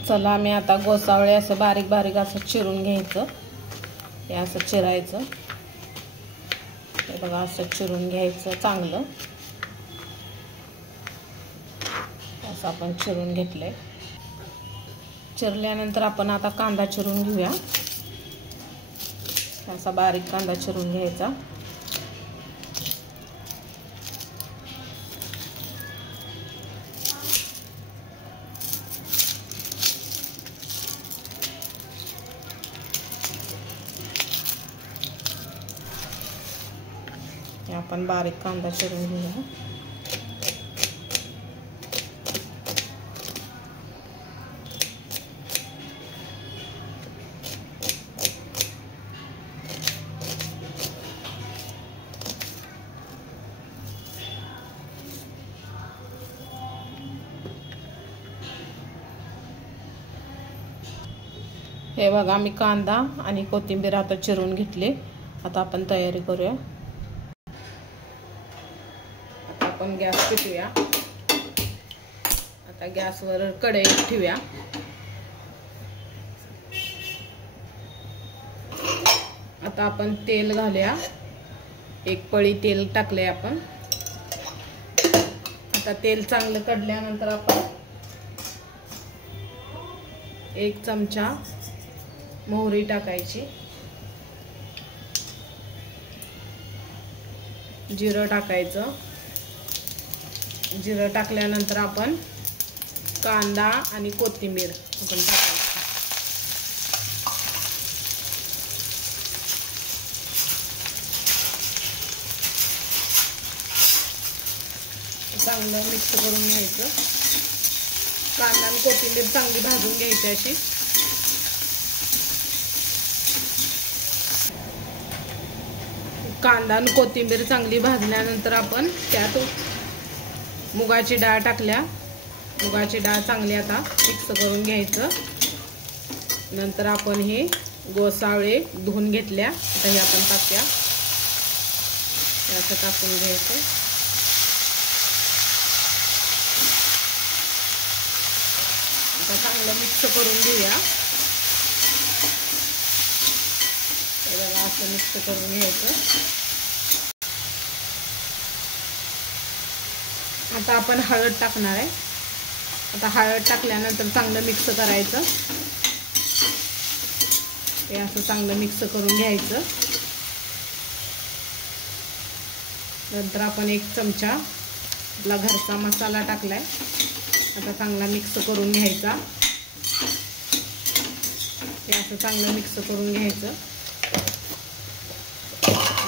चला मी आता गोसावळे असं बारीक बारीक असं चिरून घ्यायचं. हे असं चिरायचं. हे बघा असं चिरून घ्यायचं चांगलं. असं आपण चिरून घेतलंय. चिरल्यानंतर आपण आता कांदा चिरून घेऊया. असा बारीक कांदा चिरून घ्यायचा. आपण बारीक कांदा चिरून घेऊया. हे बघा मी कांदा आणि कोथिंबीर आता चिरून घेतले. आता आपण तयारी करूया. आता आपण गॅस पेटवूया. आता गॅसवर कढई ठेवूया. आता आपण तेल घालूया. एक पळी तेल टाकले आपण. आता तेल चांगलं कडल्यानंतर आपण 1 चमचा मोहरी टाकायची. जिरं टाकायचं. जिरं टाकल्यानंतर आपण कांदा आणि कोथिंबीर आपण टाकायचं. चांगलं मिक्स करून घ्यायचं. कांदा आणि कोथिंबीर चांगली भाजून घ्यायची अशी. कांदा आणि कोथिंबीर चांगली भाजल्यानंतर आपण त्यात मुगाची डाळ टाकल्या. मुगाची डाळ चांगली आता मिक्स करून घ्यायचं. नंतर आपण हे गोसावळे धुवून घेतल्या. आता हे आपण टाकूया. असं टाकून घ्यायचं. आता चांगलं मिक्स करून घेऊया. बघा असं मिक्स करून घ्यायचं. आता आपण हळद टाकणार आहे. आता हळद टाकल्यानंतर चांगलं मिक्स करायचं. हे असं चांगलं मिक्स करून घ्यायचं. नंतर आपण 1 चमचा आपला घरचा मसाला टाकलाय. आता चांगला मिक्स करून घ्यायचा. हे असं चांगलं मिक्स करून घ्यायचं.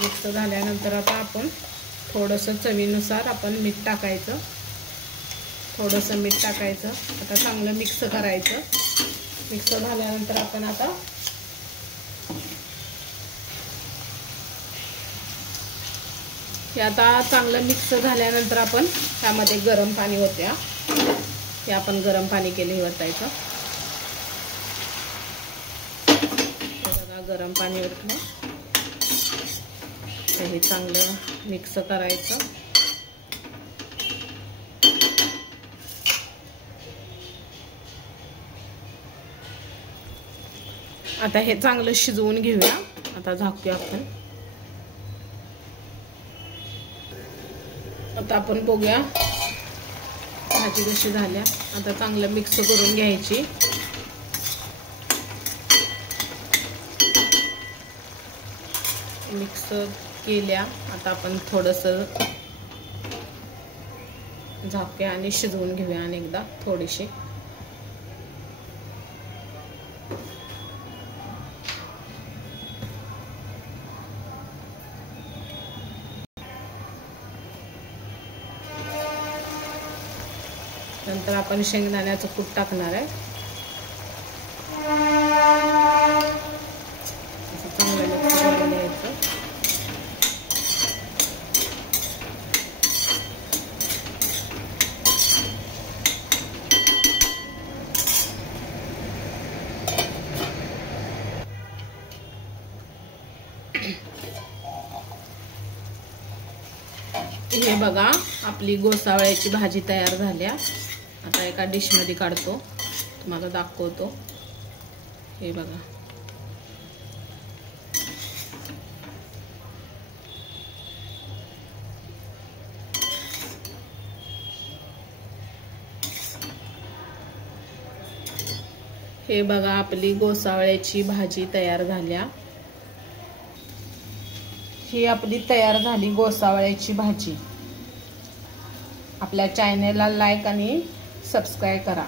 मिक्स झाल्यानंतर आता आपण थोडंसं चवीनुसार आपण मीठ टाकायचं. थोडंसं मीठ टाकायचं. आता चांगलं मिक्स करायचं. मिक्स झाल्यानंतर आपण आता हे आता चांगलं मिक्स झाल्यानंतर आपण त्यामध्ये गरम पाणी होत्या. हे आपण गरम पाणी केले हे वतायचं. बघा गरम पाणी ओतलं. हे चांगलं मिक्स करायचं. आता हे चांगलं शिजवून घेऊया. आता झाकूया आपण. आता आपण बघूया भाजी कशी झाल्या. आता चांगलं मिक्स करून घ्यायची. मिक्स केल्या. आता आपण थोडंसं झाकूया आणि शिजवून घेऊया अनेकदा थोडीशी. नंतर आपण शेंगदाण्याचं कूट टाकणार आहे. असं चांगलं मिक्स करून घ्यायचं. हे बघा आपली गोसावळ्याची भाजी तयार झाल्या. आता एका डिश मध्ये काढतो. तुम्हाला दाखवतो। हे बघा, हे बघा आपली गोसावळ्याची भाजी तयार झाल्या। ही आपली तयार झाली गोसावळ्याची भाजी। आपल्या चॅनलला लाईक आणि सबस्क्राइब करा।